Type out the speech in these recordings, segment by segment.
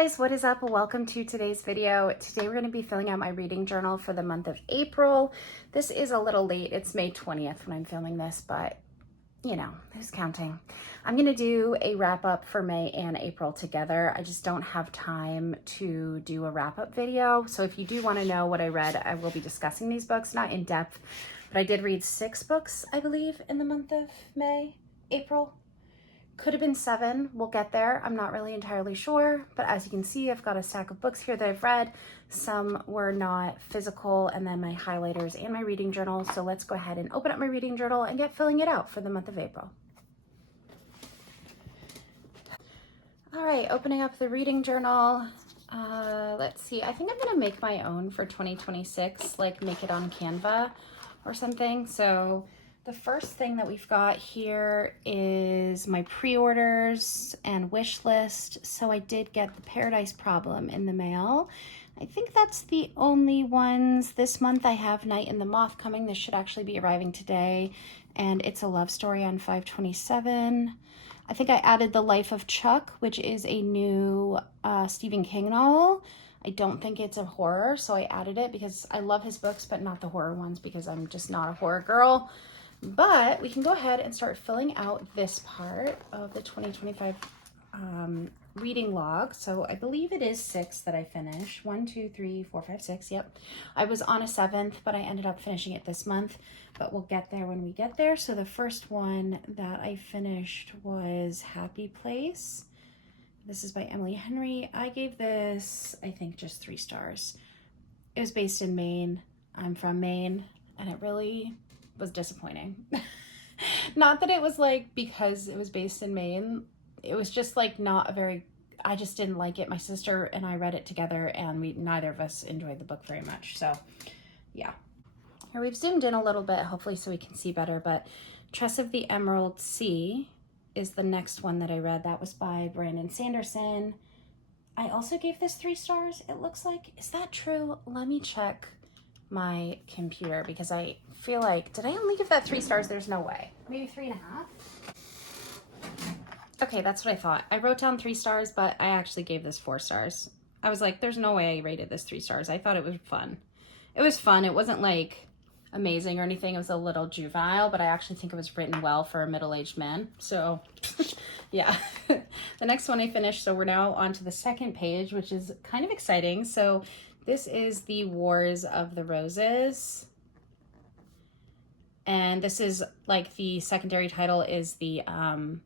guys, what is up? Welcome to today's video. Today we're going to be filling out my reading journal for the month of April. This is a little late. It's May 20th when I'm filming this, but you know, who's counting? I'm going to do a wrap up for May and April together. I just don't have time to do a wrap up video. So if you do want to know what I read, I will be discussing these books, not in depth, but I did read 6 books, I believe, in the month of May, April. Could have been 7, we'll get there. I'm not really entirely sure, but as you can see, I've got a stack of books here that I've read. Some were not physical, and then my highlighters and my reading journal. So let's go ahead and open up my reading journal and get filling it out for the month of April. All right, opening up the reading journal. Let's see, I think I'm gonna make my own for 2026, like make it on Canva or something. So the first thing that we've got here is my pre-orders and wish list. So I did get The Paradise Problem in the mail. I think that's the only ones. This month I have Night and the Moth coming. This should actually be arriving today. And It's a Love Story on 5/27. I think I added The Life of Chuck, which is a new Stephen King novel. I don't think it's a horror, so I added it because I love his books, but not the horror ones because I'm just not a horror girl. But we can go ahead and start filling out this part of the 2025 reading log. So I believe it is 6 that I finished. 1, 2, 3, 4, 5, 6. Yep. I was on a 7th, but I ended up finishing it this month. But we'll get there when we get there. So the first one that I finished was Happy Place. This is by Emily Henry. I gave this, I think, just 3 stars. It was based in Maine. I'm from Maine, and it really was disappointing. Not that it was like because it was based in Maine, it was just like not a very, I just didn't like it. My sister and I read it together and neither of us enjoyed the book very much. So yeah. Here we've zoomed in a little bit, hopefully so we can see better, but Tress of the Emerald Sea is the next one that I read. That was by Brandon Sanderson. I also gave this 3 stars, it looks like. Is that true? Let me check my computer because I feel like, did I only give that 3 stars? There's no way. Maybe 3.5? Okay, that's what I thought. I wrote down 3 stars, but I actually gave this 4 stars. I was like, there's no way I rated this 3 stars. I thought it was fun. It was fun. It wasn't like amazing or anything. It was a little juvenile, but I actually think it was written well for a middle-aged man. So yeah. The next one I finished, so we're now on to the second page, which is kind of exciting. So this is The Wars of the Roses. And this is like the secondary title is the Rise and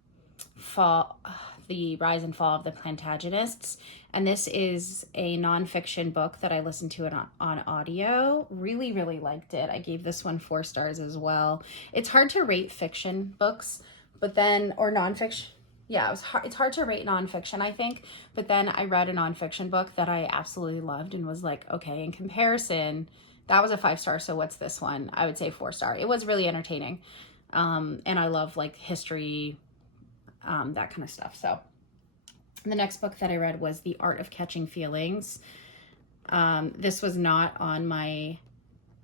Fall of the Plantagenets. And this is a nonfiction book that I listened to it on audio. Really, really liked it. I gave this one 4 stars as well. It's hard to rate fiction books, but then, or nonfiction. Yeah, it's hard to rate nonfiction, I think. But then I read a nonfiction book that I absolutely loved and was like, okay, in comparison, that was a 5 star. So what's this one? I would say 4 star. It was really entertaining. And I love like history, that kind of stuff. So the next book that I read was The Art of Catching Feelings. This was not on my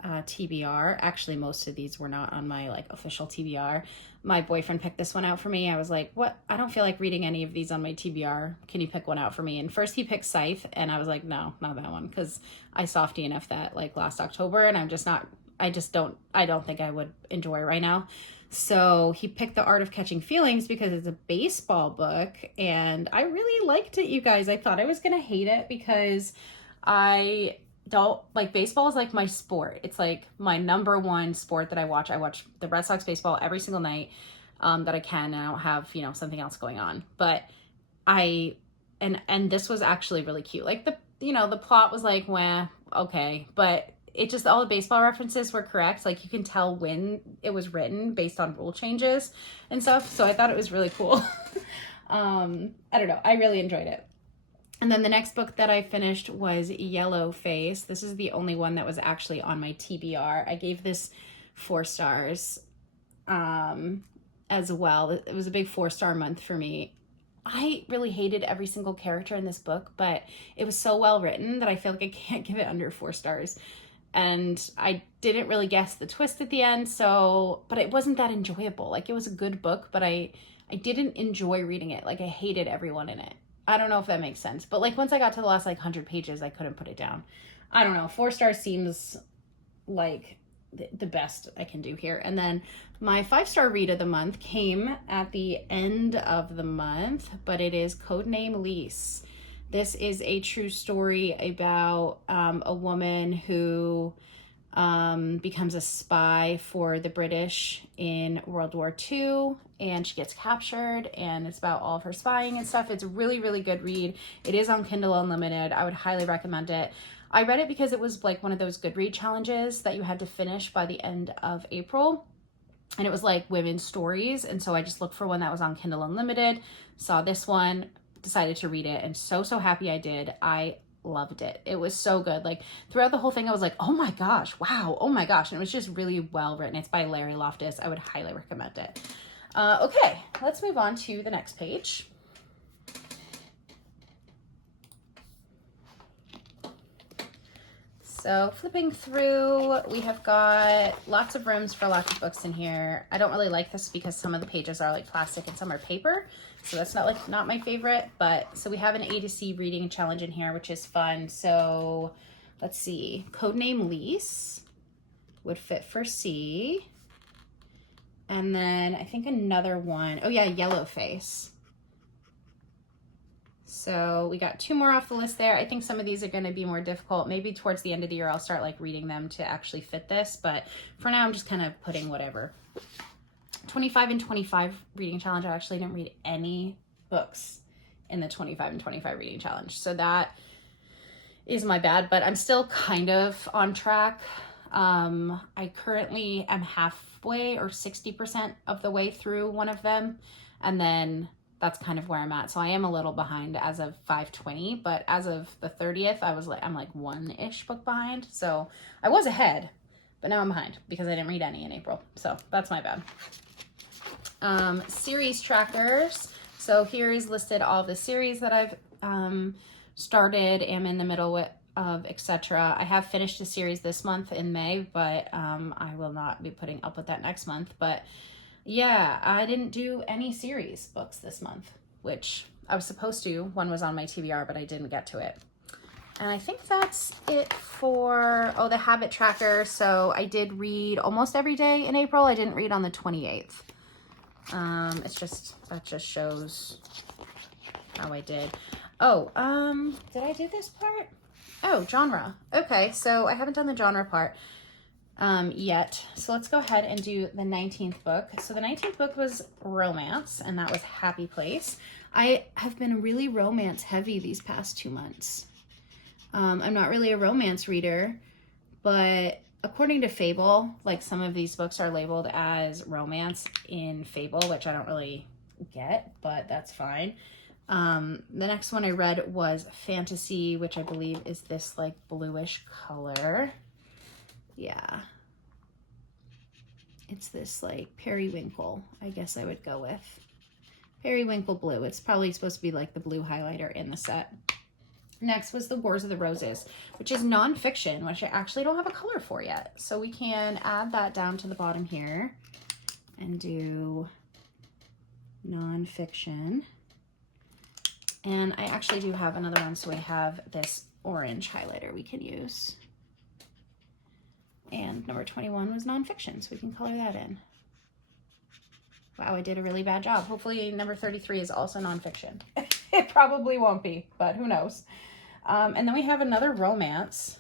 TBR. Actually, most of these were not on my like official TBR. My boyfriend picked this one out for me. I was like, what? I don't feel like reading any of these on my TBR. Can you pick one out for me? And first he picked Scythe, and I was like, no, not that one, because I softy enough that like last October, and I don't think I would enjoy right now. So he picked The Art of Catching Feelings because it's a baseball book, and I really liked it, you guys. I thought I was gonna hate it because I don't like, baseball is like my sport. It's like my number one sport that I watch. I watch the Red Sox baseball every single night that I can, and I don't have, you know, something else going on. But and this was actually really cute. Like the plot was like, wah, okay, but it just, all the baseball references were correct. Like you can tell when it was written based on rule changes and stuff. So I thought it was really cool. I don't know. I really enjoyed it. And then the next book that I finished was Yellow Face. This is the only one that was actually on my TBR. I gave this 4 stars as well. It was a big 4-star month for me. I really hated every single character in this book, but it was so well written that I feel like I can't give it under 4 stars. And I didn't really guess the twist at the end, so, but it wasn't that enjoyable. Like, it was a good book, but I didn't enjoy reading it. Like, I hated everyone in it. I don't know if that makes sense. But like once I got to the last like 100 pages, I couldn't put it down. I don't know. 4 stars seems like the best I can do here. And then my 5-star read of the month came at the end of the month, but it is Codename Lise. This is a true story about a woman who becomes a spy for the British in World War II, and she gets captured, and it's about all of her spying and stuff. It's a really, really good read. It is on Kindle Unlimited. I would highly recommend it. I read it because it was like one of those Goodread challenges that you had to finish by the end of April. And it was like women's stories. And so I just looked for one that was on Kindle Unlimited, saw this one, decided to read it, and so happy I did. I loved it. It was so good. Like throughout the whole thing, I was like, oh my gosh, wow, oh my gosh. And it was just really well written. It's by Larry Loftus. I would highly recommend it. Okay, let's move on to the next page. So flipping through, we have got lots of rooms for lots of books in here. I don't really like this because some of the pages are like plastic and some are paper. So that's not my favorite, but so we have an A to C reading challenge in here, which is fun. So let's see, Codename Lise would fit for C. And then I think another one, oh yeah, Yellow Face. So we got 2 more off the list there. I think some of these are going to be more difficult. Maybe towards the end of the year, I'll start like reading them to actually fit this. But for now, I'm just kind of putting whatever. 25 and 25 reading challenge. I actually didn't read any books in the 25 and 25 reading challenge. So that is my bad, but I'm still kind of on track. I currently am halfway or 60% of the way through one of them. And then that's kind of where I'm at. So I am a little behind as of 5/20, but as of the 30th, I'm like 1-ish book behind. So I was ahead, but now I'm behind because I didn't read any in April. So that's my bad. Series trackers. So here is listed all the series that I've started, am in the middle of, etc. I have finished a series this month in May, but I will not be putting up with that next month. But yeah, I didn't do any series books this month, which I was supposed to. One was on my TBR, but I didn't get to it. And I think that's it for, the habit tracker. So I did read almost every day in April. I didn't read on the 28th. That just shows how I did. Did I do this part? Oh, genre. Okay, so I haven't done the genre part yet. So let's go ahead and do the 19th book. So the 19th book was romance, and that was Happy Place. I have been really romance heavy these past 2 months. I'm not really a romance reader, but according to Fable, like some of these books are labeled as romance in Fable, which I don't really get, but that's fine. The next one I read was Fantasy, which I believe is this like bluish color. Yeah. It's this like periwinkle, I guess I would go with. Periwinkle blue. It's probably supposed to be like the blue highlighter in the set. Next was The Wars of the Roses, which is nonfiction, which I actually don't have a color for yet. So we can add that down to the bottom here and do nonfiction. And I actually do have another one, so we have this orange highlighter we can use. And number 21 was nonfiction, so we can color that in. Wow, I did a really bad job. Hopefully number 33 is also nonfiction. It probably won't be, but who knows. And then we have another romance.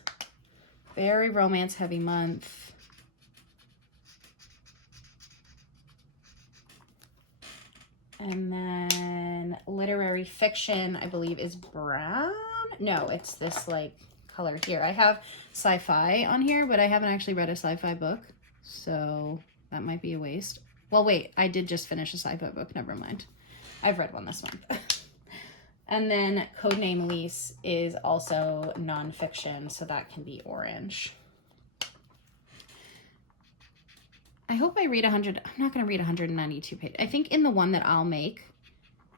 Very romance heavy month. And then literary fiction, I believe, is brown. No, it's this like color here. I have sci-fi on here, but I haven't actually read a sci-fi book, so that might be a waste. Well, wait, I did just finish a sci-fi book. Never mind. I've read one this month. And then Codename Lise is also nonfiction, so that can be orange. I hope I read 100. I'm not going to read 192 pages. I think in the one that I'll make,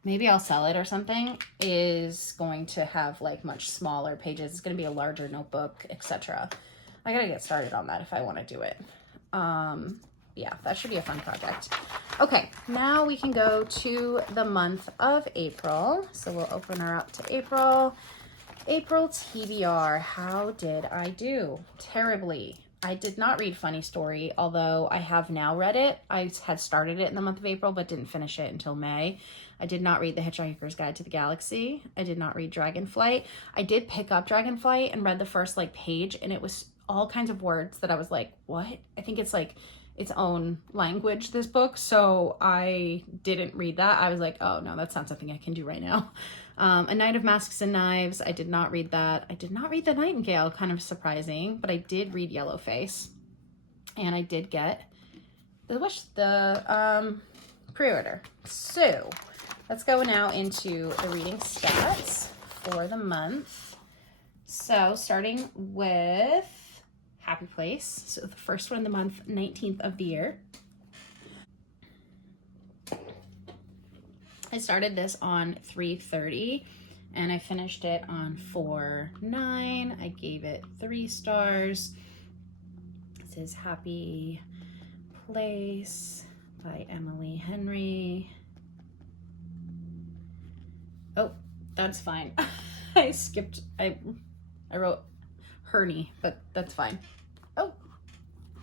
maybe I'll sell it or something, is going to have like much smaller pages. It's going to be a larger notebook, etc. I got to get started on that if I want to do it. Yeah, that should be a fun project. Okay, now we can go to the month of April. So we'll open her up to April. April TBR, how did I do? Terribly. I did not read Funny Story, although I have now read it. I had started it in the month of April, but didn't finish it until May. I did not read The Hitchhiker's Guide to the Galaxy. I did not read Dragonflight. I did pick up Dragonflight and read the first page, and it was all kinds of words that I was like, what? I think it's its own language, this book. So I didn't read that. I was like, oh no, that's not something I can do right now. A Night of Masks and Knives. I did not read that. I did not read The Nightingale, kind of surprising, but I did read Yellowface. And I did get the pre-order. So let's go now into the reading stats for the month. So starting with Happy Place. So the first one of the month, 19th of the year. I started this on 3:30 and I finished it on 4:09. I gave it 3 stars. This is Happy Place by Emily Henry. Oh, that's fine. I skipped, I wrote Herney, but that's fine. Oh,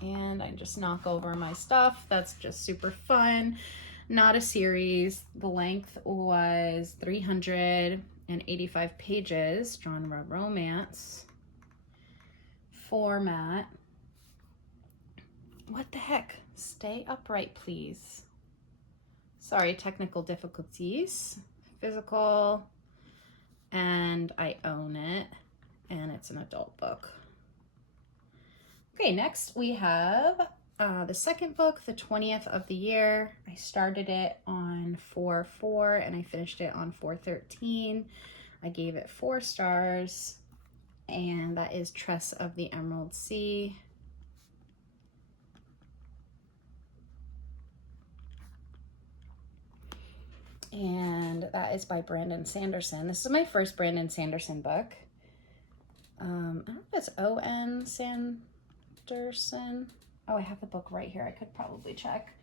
and I just knock over my stuff. That's just super fun. Not a series. The length was 385 pages, genre romance. Format. What the heck? Stay upright, please. Sorry, technical difficulties. Physical, and I own it, and it's an adult book. Okay, next we have the second book, the 20th of the year. I started it on 4/4 and I finished it on 4/13. I gave it 4 stars, and that is Tress of the Emerald Sea. And that is by Brandon Sanderson. This is my first Brandon Sanderson book. I don't know if it's O.N. Sanderson. Oh, I have the book right here. I could probably check.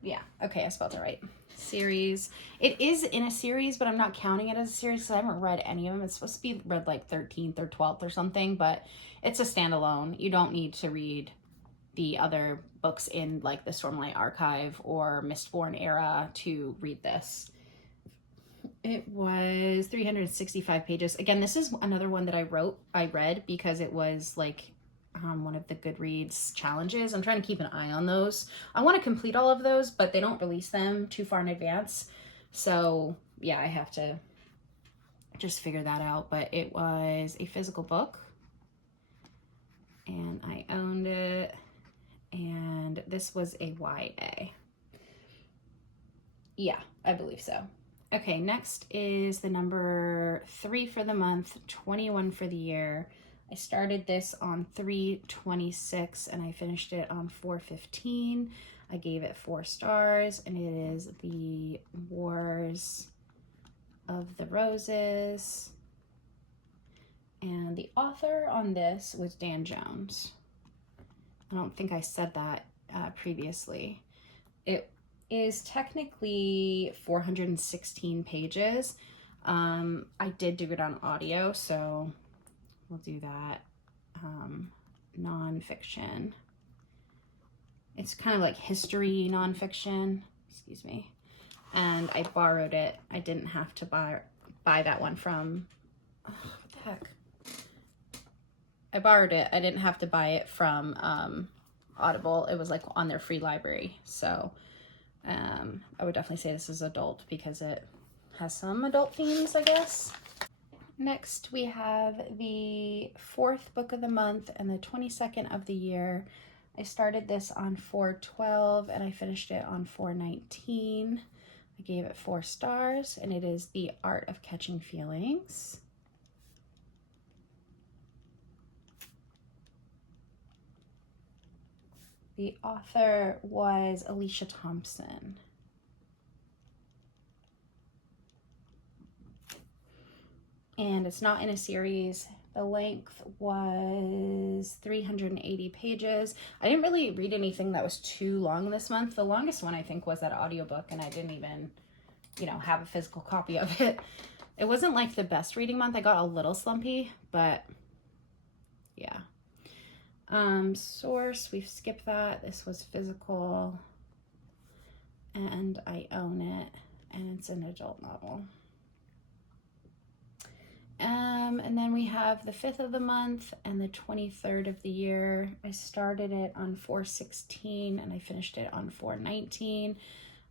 Yeah, okay, I spelled it right. Series. It is in a series, but I'm not counting it as a series because I haven't read any of them. It's supposed to be read 13th or 12th or something, but it's a standalone. You don't need to read the other books in the Stormlight Archive or Mistborn era to read this. It was 365 pages. Again, this is another one that I read because it was one of the Goodreads challenges. I'm trying to keep an eye on those. I want to complete all of those, but they don't release them too far in advance. So yeah, I have to just figure that out. But it was a physical book and I owned it. And this was a YA. Yeah, I believe so. Okay, next is the number 3 for the month, 21 for the year. I started this on 3/26 and I finished it on 4/15. I gave it 4 stars, and it is The Wars of the Roses. And the author on this was Dan Jones. I don't think I said that previously. It is technically 416 pages. I did do it on audio, so we'll do that. Nonfiction. It's kind of like history nonfiction, excuse me. And I borrowed it. I didn't have to buy that one from, what the heck? I borrowed it. I didn't have to buy it from Audible. It was on their free library. So I would definitely say this is adult because it has some adult themes, I guess. Next, we have the 4th book of the month and the 22nd of the year. I started this on 4/12 and I finished it on 4/19. I gave it 4 stars, and it is The Art of Catching Feelings. The author was Alicia Thompson. And it's not in a series. The length was 380 pages. I didn't really read anything that was too long this month. The longest one I think was that audiobook, and I didn't even, you know, have a physical copy of it. It wasn't like the best reading month. I got a little slumpy, but yeah. Source, we've skipped that. This was physical, and I own it, and it's an adult novel. And then we have the 5th of the month and the 23rd of the year. I started it on 4/16 and I finished it on 4/19.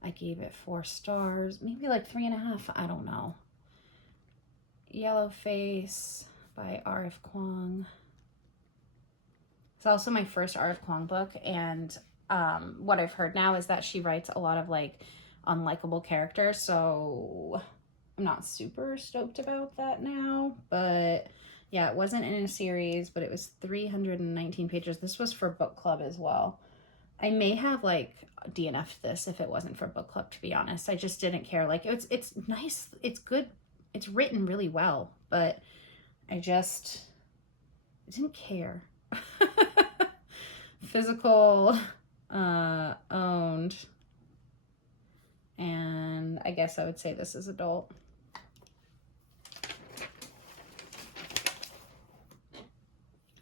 I gave it 4 stars, maybe like 3.5, I don't know. Yellow Face by R.F. Kuang. It's also my first R.F. Kuang book, and what I've heard now is that she writes a lot of like unlikable characters, so I'm not super stoked about that now. But yeah, it wasn't in a series, but it was 319 pages. This was for book club as well. I may have like DNF'd this if it wasn't for book club, to be honest. I just didn't care. Like it's nice, it's good, it's written really well, but I didn't care. Physical, owned, and I guess I would say this is adult.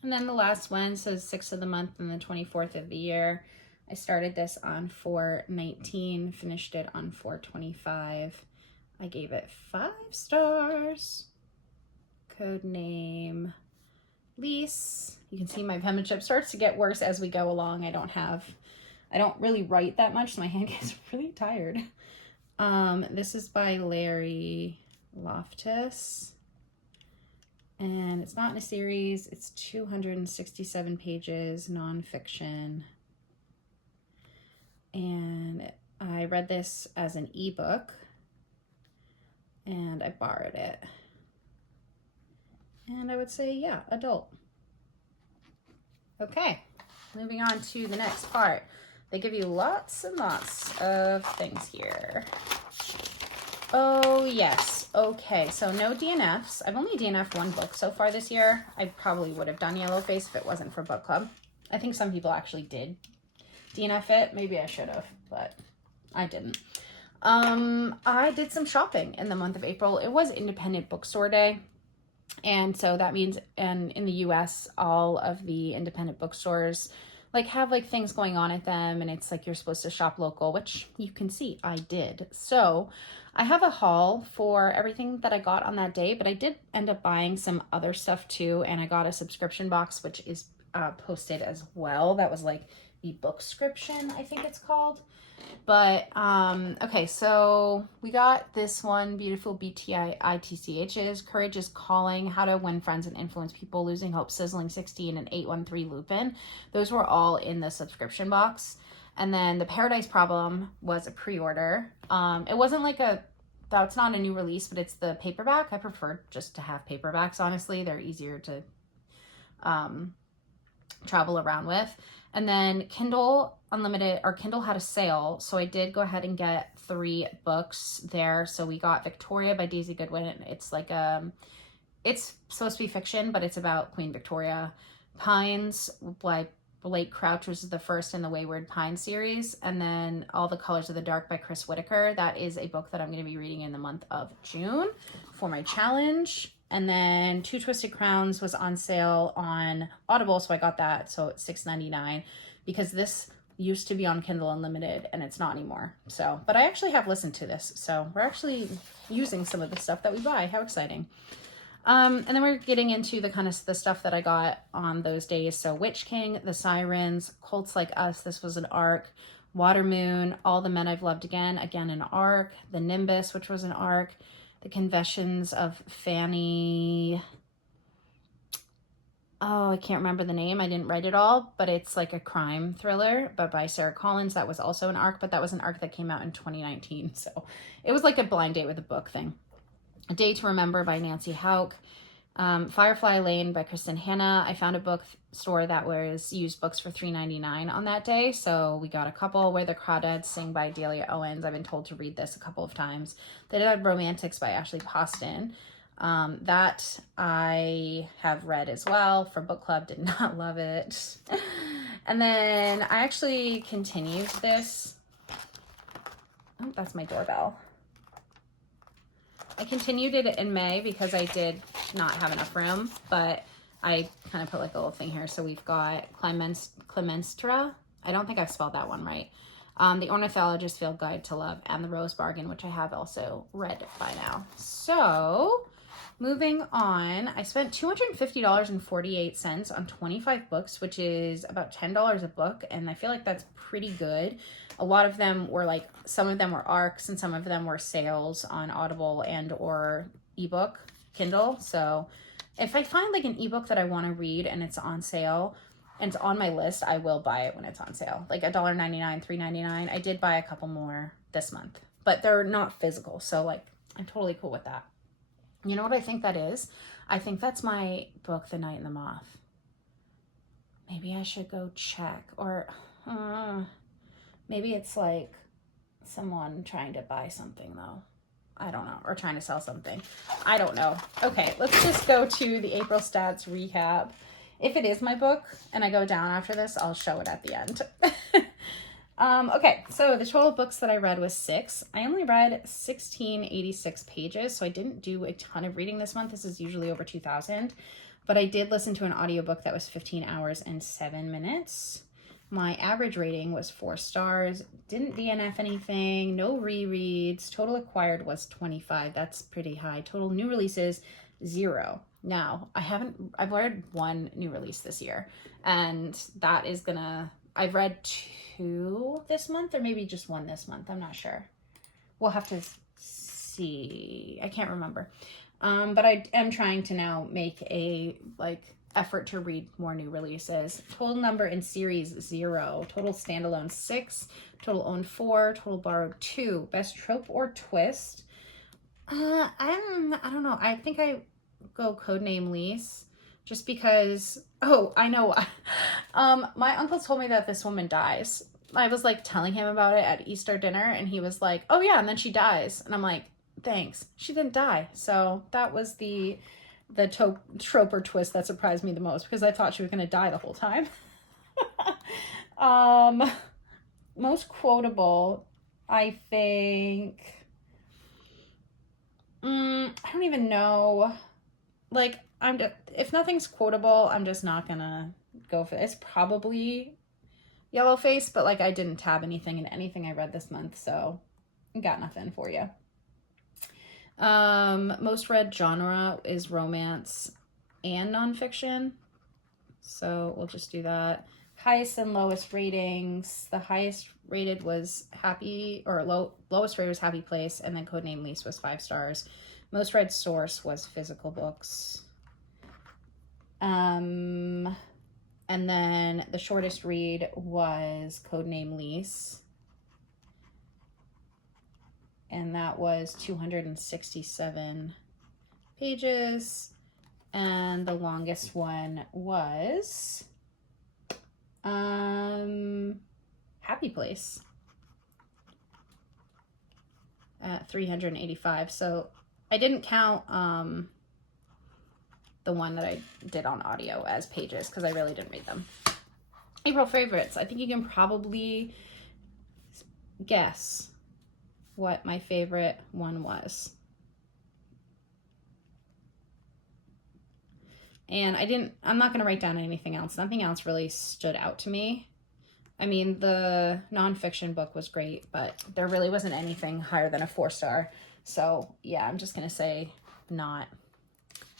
And then the last one says 6th of the month and the 24th of the year. I started this on 4/19, finished it on 4/25. I gave it 5 stars. Code name Lise. You can see my penmanship starts to get worse as we go along. I don't really write that much, so my hand gets really tired. This is by Larry Loftus. And it's not in a series. It's 267 pages, nonfiction. And I read this as an ebook, and I borrowed it. And I would say, yeah, adult. Okay, moving on to the next part. They give you lots and lots of things here. Oh, yes. Okay, so no DNFs. I've only DNF'd 1 book so far this year. I probably would have done Yellow Face if it wasn't for book club. I think some people actually did DNF it. Maybe I should have, but I didn't. I did some shopping in the month of April. It was Independent Bookstore Day. And so that means, and in the US, all of the independent bookstores like have like things going on at them, and it's like you're supposed to shop local, which you can see I did. So I have a haul for everything that I got on that day, but I did end up buying some other stuff too, and I got a subscription box, which is posted as well. That was like the Bookscription, I think it's called. But okay, so we got this one, beautiful BTITCHs, Courage is Calling, How to Win Friends and Influence People, Losing Hope, Sizzling 16, and 813 Lupin. Those were all in the subscription box. And then The Paradise Problem was a pre-order. It wasn't like that's not a new release, but it's the paperback. I prefer just to have paperbacks, honestly. They're easier to travel around with. And then Kindle Unlimited, or Kindle had a sale, so I did go ahead and get 3 books there. So we got Victoria by Daisy Goodwin. It's like it's supposed to be fiction, but it's about Queen Victoria. Pines by Blake Crouch, which is the first in the Wayward Pine series. And then All the Colors of the Dark by Chris Whitaker. That is a book that I'm going to be reading in the month of June for my challenge. And then Two Twisted Crowns was on sale on Audible, so I got that. So it's $6.99 because this used to be on Kindle Unlimited and it's not anymore. So, but I actually have listened to this, so we're actually using some of the stuff that we buy. How exciting! And then we're getting into the kind of the stuff that I got on those days. So Witch King, The Sirens, Colts Like Us. This was an arc. Water Moon, All the Men I've Loved Again an arc. The Nimbus, which was an arc. The Confessions of Fanny. Oh, I can't remember the name. I didn't write it all, but it's like a crime thriller, but by Sarah Collins. That was also an arc, but that was an arc that came out in 2019. So it was like a blind date with a book thing. A Day to Remember by Nancy Houck. Firefly Lane by Kristen Hanna. I found a bookstore that was used books for $3.99 on that day, so we got a couple. Where the Crawdads Sing by Delia Owens. I've been told to read this a couple of times. The Dead Romantics by Ashley Poston. That I have read as well for book club, did not love it. And then I actually continued this. Oh, that's my doorbell. I continued it in May because I did not have enough room, but I kind of put like a little thing here. So we've got Clemenstra. I don't think I've spelled that one right. The Ornithologist's Field Guide to Love, and The Rose Bargain, which I have also read by now. So moving on, I spent $250.48 on 25 books, which is about $10 a book, and I feel like that's pretty good. A lot of them were like, some of them were ARCs and some of them were sales on Audible and or ebook, Kindle. So if I find like an ebook that I want to read and it's on sale and it's on my list, I will buy it when it's on sale. Like $1.99, $3.99. I did buy a couple more this month, but they're not physical. So like, I'm totally cool with that. You know what I think that is? I think that's my book, The Night and the Moth. Maybe I should go check, or maybe it's like someone trying to buy something though. I don't know, or trying to sell something. I don't know. Okay, let's just go to the April stats recap. If it is my book and I go down after this, I'll show it at the end. Okay, so the total books that I read was 6. I only read 1686 pages, so I didn't do a ton of reading this month. This is usually over 2,000, but I did listen to an audiobook that was 15 hours and 7 minutes. My average rating was 4 stars, didn't DNF anything, no rereads, total acquired was 25, that's pretty high. Total new releases, 0. Now, I've read 1 new release this year, and that is I've read 2 this month, or maybe just 1 this month, I'm not sure. We'll have to see, I can't remember. But I am trying to now make a, effort to read more new releases. Total number in series, 0. Total standalone, 6. Total owned, 4. Total borrowed, 2. Best trope or twist? I don't know. I think I go Codename Lease, just because, oh, I know why. My uncle told me that this woman dies. I was like telling him about it at Easter dinner, and he was like, oh yeah, and then she dies. And I'm like, thanks. She didn't die. So that was the trope or twist that surprised me the most, because I thought she was going to die the whole time. Most quotable, I think, I don't even know. Like, if nothing's quotable, I'm just not gonna go for it. It's probably Yellowface, but like I didn't tab anything in anything I read this month, so got nothing for you. Most read genre is romance and nonfiction, so we'll just do that. Highest and lowest ratings. The highest rated was lowest rated was Happy Place, and then Codename Lease was 5 stars. Most read source was physical books. And then the shortest read was Codename Lease, and that was 267 pages. And the longest one was Happy Place at 385. So I didn't count the one that I did on audio as pages, because I really didn't read them. April favorites. I think you can probably guess what my favorite one was. And I'm not going to write down anything else. Nothing else really stood out to me. I mean, the nonfiction book was great, but there really wasn't anything higher than a 4 star. So yeah, I'm just going to say no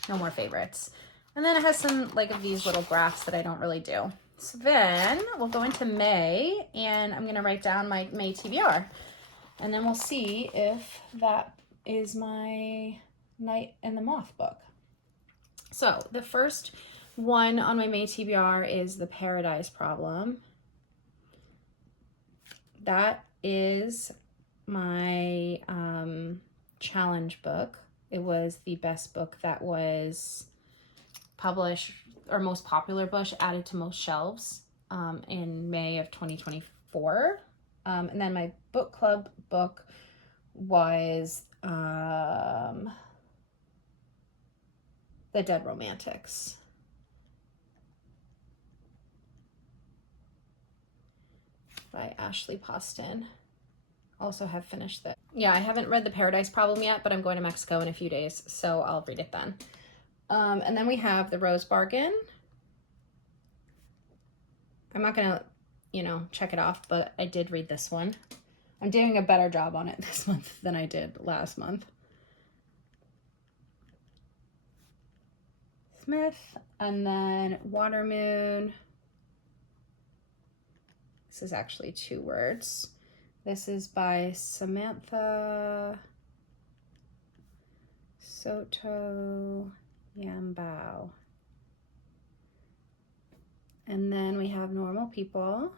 more favorites. And then it has some of these little graphs that I don't really do. So then we'll go into May, and I'm going to write down my May TBR. And then we'll see if that is my Night and the Moth book. So the first one on my May TBR is The Paradise Problem. That is my challenge book. It was the best book that was published, or most popular book added to most shelves in May of 2024. And then my book club book was The Dead Romantics by Ashley Poston. Also have finished that. Yeah, I haven't read The Paradise Problem yet, but I'm going to Mexico in a few days, so I'll read it then. And then we have The Rose Bargain. I'm not gonna, you know, check it off, but I did read this one. I'm doing a better job on it this month than I did last month. Smith, and then Water Moon. This is actually 2 words. This is by Samantha Soto Yambao. And then we have Normal People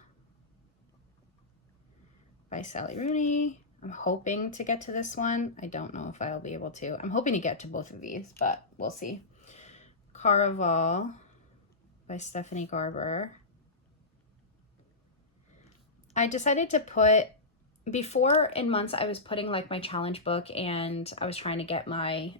by Sally Rooney. I'm hoping to get to this one. I don't know if I'll be able to. I'm hoping to get to both of these, but we'll see. Caraval by Stephanie Garber. I decided to put, before in months I was putting like my challenge book, and I was trying to get my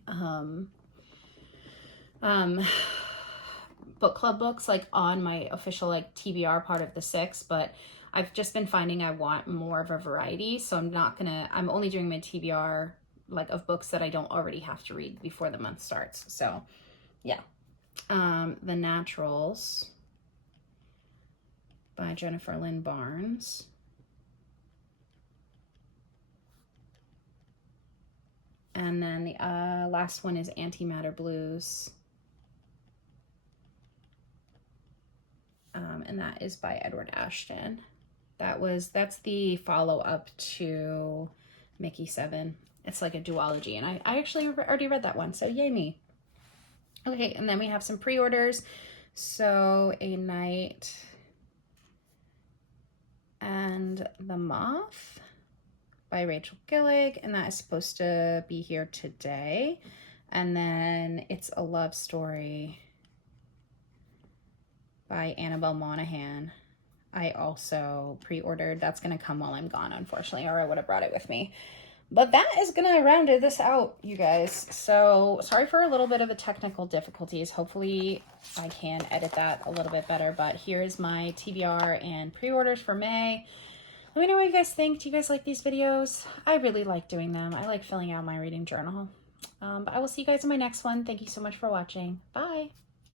book club books like on my official like TBR part of the 6, but I've just been finding I want more of a variety, so I'm only doing my TBR like of books that I don't already have to read before the month starts. So yeah. The Naturals by Jennifer Lynn Barnes. And then the last one is Antimatter Blues. And that is by Edward Ashton. That's the follow-up to Mickey 7. It's like a duology, and I actually already read that one, so yay me. Okay, and then we have some pre-orders. So A Night and the Moth by Rachel Gillig, and that is supposed to be here today. And then It's a Love Story by Annabelle Monaghan. I also pre-ordered. That's going to come while I'm gone, unfortunately, or I would have brought it with me. But that is going to round this out, you guys. So sorry for a little bit of the technical difficulties. Hopefully I can edit that a little bit better. But here's my TBR and pre-orders for May. Let me know what you guys think. Do you guys like these videos? I really like doing them. I like filling out my reading journal. But I will see you guys in my next one. Thank you so much for watching. Bye.